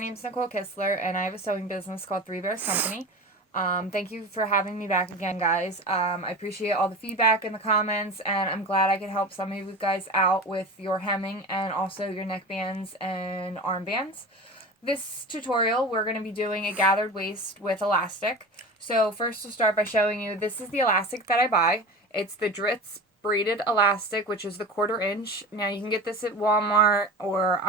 My name's Nicole Kistler, and I have a sewing business called Three Bears Company. Thank you for having me back again, guys. I appreciate all the feedback and the comments, and I'm glad I could help some of you guys out with your hemming and also your neck bands and arm bands. This tutorial, we're going to be doing a gathered waist with elastic. So first, to start by showing you, this is the elastic that I buy. It's the Dritz braided elastic, which is the 1/4 inch. Now, you can get this at Walmart or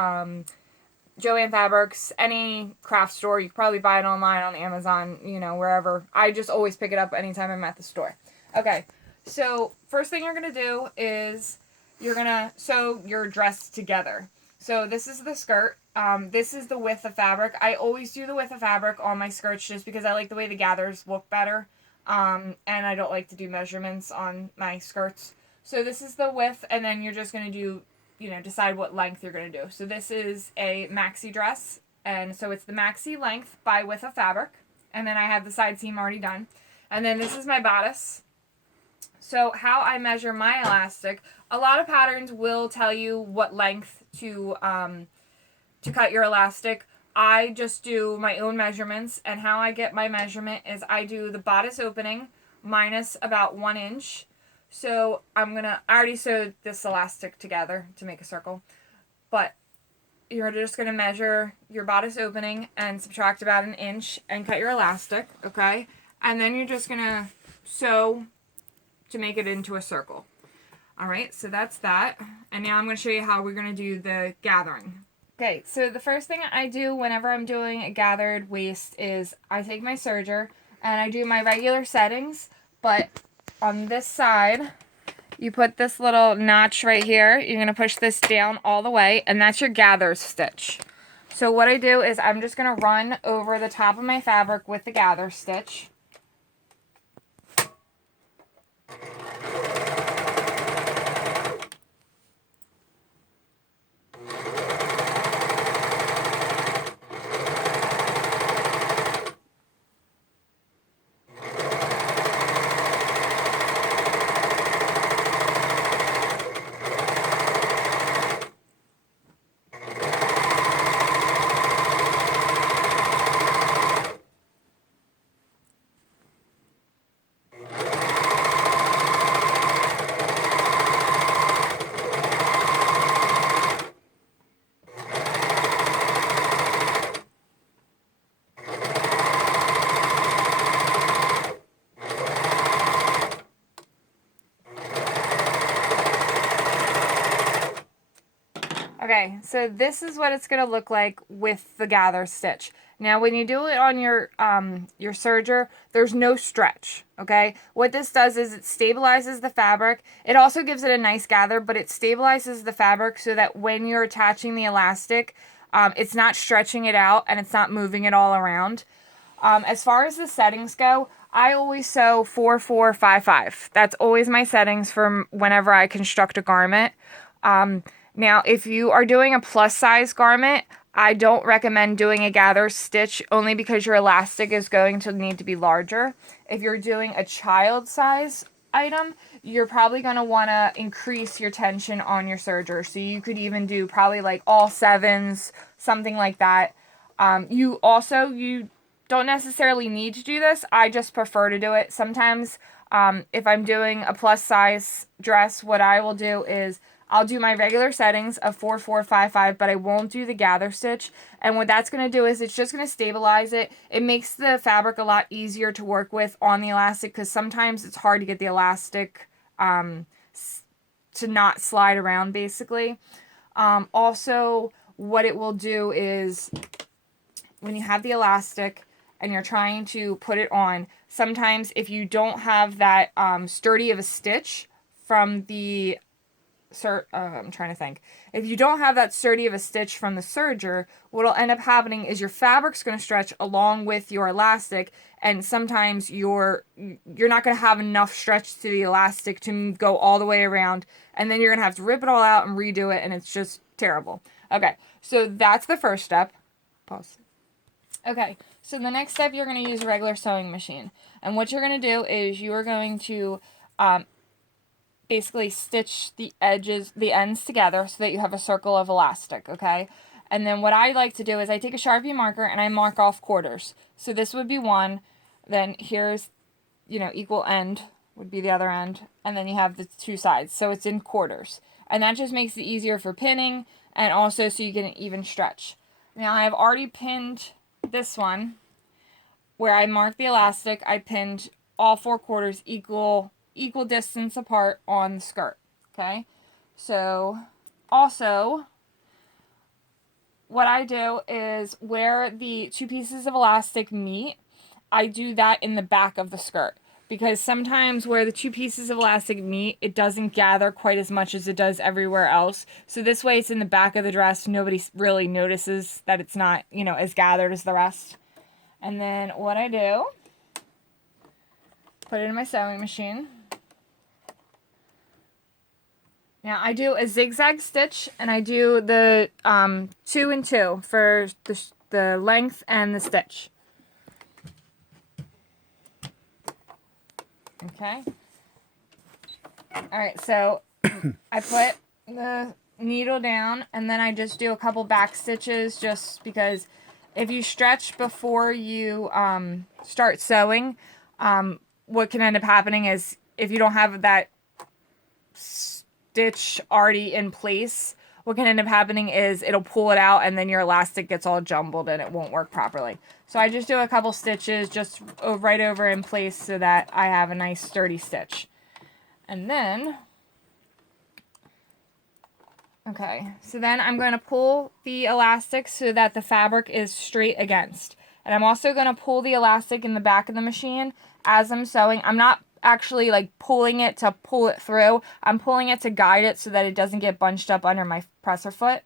Joann Fabrics, any craft store. You can probably buy it online on Amazon, wherever. I just always pick it up anytime I'm at the store. Okay, so first thing you're going to do is you're going to sew your dress together. So this is the skirt. This is the width of fabric. I always do the width of fabric on my skirts just because I like the way the gathers look better. And I don't like to do measurements on my skirts. So this is the width, and then you're just going to do decide what length you're going to do. So this is a maxi dress, and so it's the maxi length by width of fabric, and then I have the side seam already done. And then this is my bodice. So how I measure my elastic, a lot of patterns will tell you what length to cut your elastic. I just do my own measurements, and how I get my measurement is I do the bodice opening minus about 1 inch. So I already sewed this elastic together to make a circle, but you're just going to measure your bodice opening and subtract about 1 inch and cut your elastic, okay? And then you're just going to sew to make it into a circle. All right, so that's that. And now I'm going to show you how we're going to do the gathering. Okay, so the first thing I do whenever I'm doing a gathered waist is I take my serger and I do my regular settings, but on this side, you put this little notch right here. You're going to push this down all the way, and that's your gather stitch. So what I do is I'm just going to run over the top of my fabric with the gather stitch. Okay, so this is what it's going to look like with the gather stitch. Now, when you do it on your serger, there's no stretch, okay? What this does is it stabilizes the fabric. It also gives it a nice gather, but it stabilizes the fabric so that when you're attaching the elastic, it's not stretching it out and it's not moving it all around. As far as the settings go, I always sew 4, 4, 5, 5. That's always my settings for whenever I construct a garment. Now, if you are doing a plus size garment, I don't recommend doing a gather stitch only because your elastic is going to need to be larger. If you're doing a child size item, you're probably going to want to increase your tension on your serger. So you could even do probably like all 7s, something like that. You don't necessarily need to do this. I just prefer to do it. Sometimes if I'm doing a plus size dress, what I will do is I'll do my regular settings of 4, 4, 5, 5, but I won't do the gather stitch. And what that's going to do is it's just going to stabilize it. It makes the fabric a lot easier to work with on the elastic because sometimes it's hard to get the elastic to not slide around, basically. Also, what it will do is when you have the elastic and you're trying to put it on, sometimes if you don't have that sturdy of a stitch from the I'm trying to think. If you don't have that sturdy of a stitch from the serger, what'll end up happening is your fabric's going to stretch along with your elastic, and sometimes you're not going to have enough stretch to the elastic to go all the way around, and then you're going to have to rip it all out and redo it, and it's just terrible. Okay, so that's the first step. Pause. Okay, so the next step, you're going to use a regular sewing machine, and what you're going to do is you are going to basically stitch the ends together so that you have a circle of elastic, okay? And then what I like to do is I take a Sharpie marker and I mark off quarters. So this would be one. Then here's, equal end would be the other end. And then you have the two sides. So it's in quarters. And that just makes it easier for pinning and also so you can even stretch. Now I have already pinned this one where I marked the elastic. I pinned all 4 quarters equal distance apart on the skirt. Okay. So also what I do is where the 2 pieces of elastic meet, I do that in the back of the skirt. Because sometimes where the 2 pieces of elastic meet, it doesn't gather quite as much as it does everywhere else. So this way it's in the back of the dress. Nobody really notices that it's not, as gathered as the rest. And then what I do, put it in my sewing machine. Now I do a zigzag stitch and I do the 2 and 2 for the length and the stitch. Okay. Alright, so I put the needle down and then I just do a couple back stitches just because if you stretch before you start sewing, what can end up happening is if you don't have that stitch already in place, what can end up happening is it'll pull it out and then your elastic gets all jumbled and it won't work properly. So I just do a couple stitches just right over in place so that I have a nice sturdy stitch. And then, okay, so then I'm going to pull the elastic so that the fabric is straight against. And I'm also going to pull the elastic in the back of the machine as I'm sewing. I'm not actually like pulling it to pull it through. I'm pulling it to guide it so that it doesn't get bunched up under my presser foot.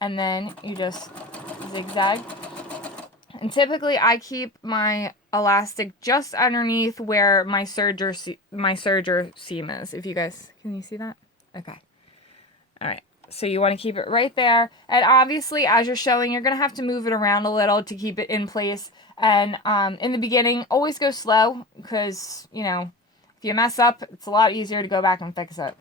And then you just zigzag. And typically I keep my elastic just underneath where my serger seam is. If you guys, can you see that? Okay. All right. So you want to keep it right there. And obviously as you're sewing, you're going to have to move it around a little to keep it in place. And in the beginning, always go slow because, if you mess up, it's a lot easier to go back and fix it.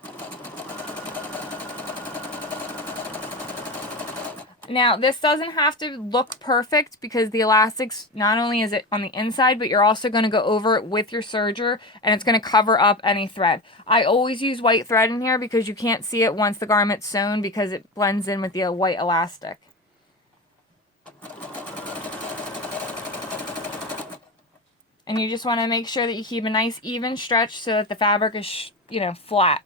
Now, this doesn't have to look perfect because the elastic's, not only is it on the inside, but you're also going to go over it with your serger and it's going to cover up any thread. I always use white thread in here because you can't see it once the garment's sewn because it blends in with the white elastic. And you just want to make sure that you keep a nice even stretch so that the fabric is, flat.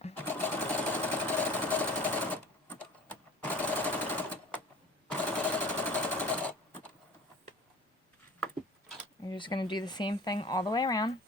You're just going to do the same thing all the way around.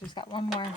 Just got one more.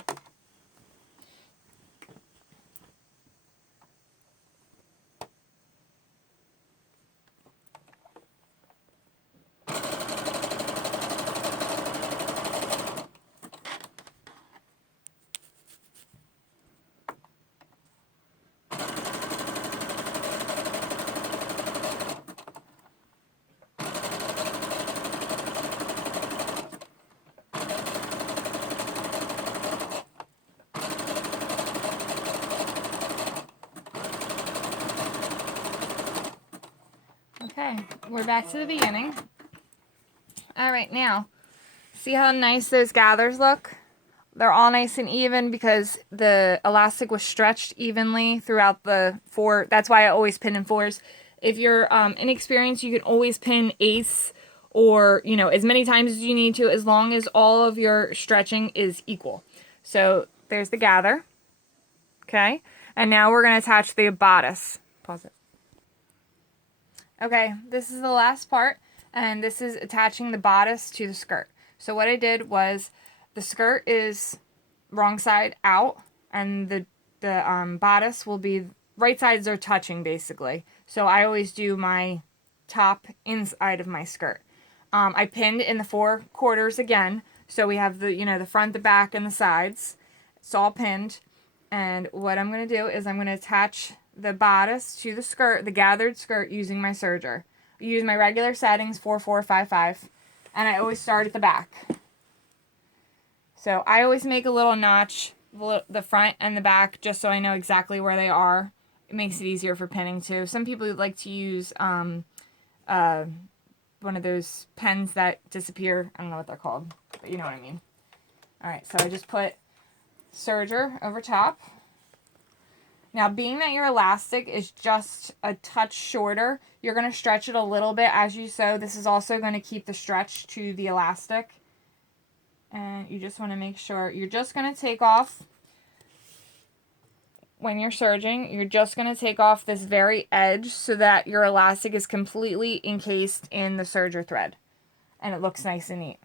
Okay, we're back to the beginning. Alright, now, see how nice those gathers look? They're all nice and even because the elastic was stretched evenly throughout the 4. That's why I always pin in 4s. If you're inexperienced, you can always pin 8s or, you know, as many times as you need to, as long as all of your stretching is equal. So there's the gather. Okay. And now we're going to attach the bodice. Pause it. Okay, this is the last part, and this is attaching the bodice to the skirt. So what I did was, the skirt is wrong side out, and the bodice will be, right sides are touching basically. So I always do my top inside of my skirt. I pinned in the 4 quarters again, so we have the, you know, the front, the back, and the sides. It's all pinned, and what I'm going to do is I'm going to attach the bodice to the skirt, the gathered skirt, using my serger. I use my regular settings, 4-4-5-5, and I always start at the back. So I always make a little notch, the front and the back, just so I know exactly where they are. It makes it easier for pinning too. Some people like to use one of those pens that disappear. I don't know what they're called, but you know what I mean. Alright, so I just put serger over top. Now, being that your elastic is just a touch shorter, you're going to stretch it a little bit as you sew. This is also going to keep the stretch to the elastic. And you just want to make sure, you're just going to take off, when you're serging, you're just going to take off this very edge so that your elastic is completely encased in the serger thread. And it looks nice and neat.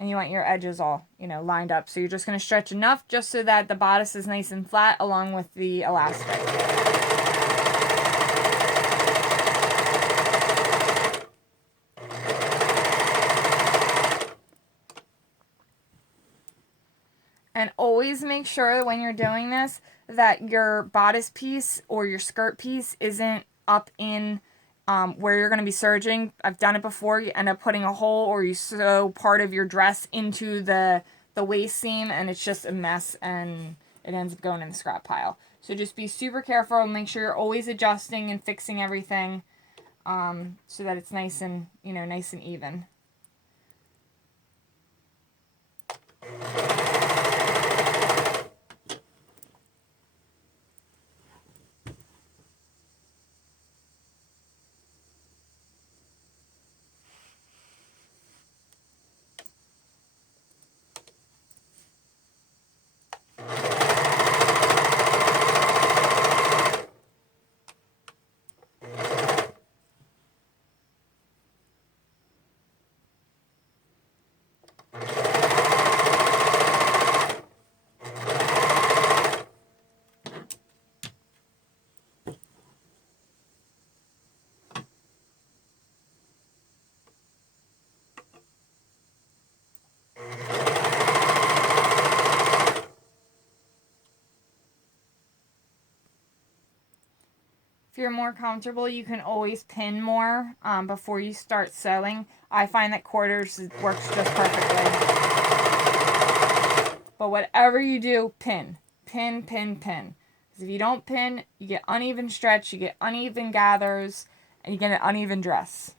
And you want your edges all, you know, lined up. So you're just going to stretch enough just so that the bodice is nice and flat along with the elastic. And always make sure when you're doing this that your bodice piece or your skirt piece isn't up in where you're going to be serging. I've done it before. You end up putting a hole, or you sew part of your dress into the waist seam, and it's just a mess, and it ends up going in the scrap pile. So just be super careful and make sure you're always adjusting and fixing everything so that it's nice and, you know, nice and even. If you're more comfortable, you can always pin more before you start sewing. I find that quarters works just perfectly. But whatever you do, pin. Pin, pin, pin. Because if you don't pin, you get uneven stretch, you get uneven gathers, and you get an uneven dress.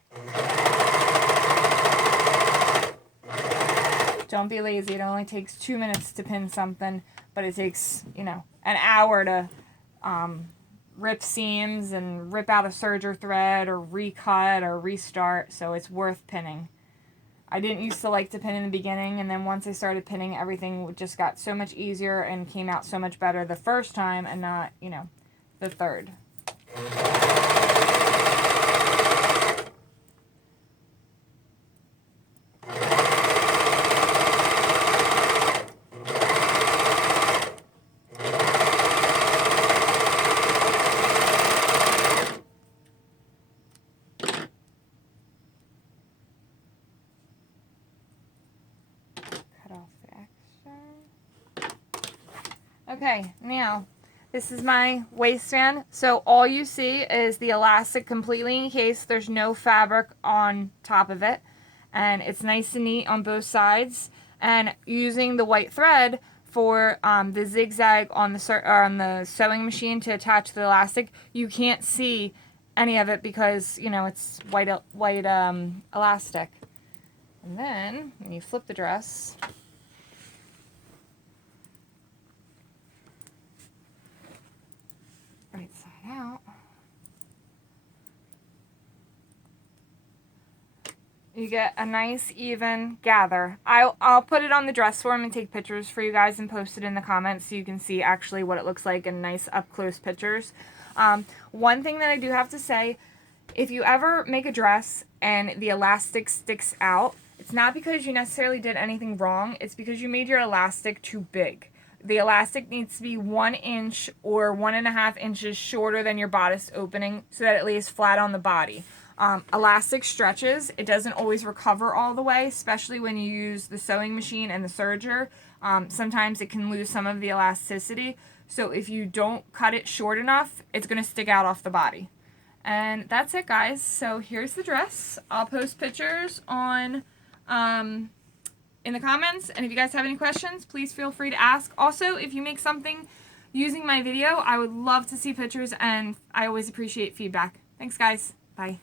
Don't be lazy. It only takes 2 minutes to pin something, but it takes, you know, an hour to rip seams and rip out a serger thread or recut or restart, so it's worth pinning. I didn't used to like to pin in the beginning, and then once I started pinning, everything just got so much easier and came out so much better the first time and not, you know, the third. Okay, now this is my waistband. So all you see is the elastic completely encased. There's no fabric on top of it. And it's nice and neat on both sides. And using the white thread for the zigzag on the sewing machine to attach the elastic, you can't see any of it because, you know, it's white elastic. And then when you flip the dress, right side out, You get a nice even gather. I'll put it on the dress form and take pictures for you guys and post it in the comments so you can see actually what it looks like in nice up close pictures. One thing that I do have to say, if you ever make a dress and the elastic sticks out, it's not because you necessarily did anything wrong, it's because you made your elastic too big. The elastic needs to be 1 inch or 1.5 inches shorter than your bodice opening so that it lays flat on the body. Elastic stretches. It doesn't always recover all the way, especially when you use the sewing machine and the serger. Sometimes it can lose some of the elasticity. So if you don't cut it short enough, it's going to stick out off the body. And that's it, guys. So here's the dress. I'll post pictures on in the comments. And if you guys have any questions, please feel free to ask. Also, if you make something using my video, I would love to see pictures, and I always appreciate feedback. Thanks, guys. Bye.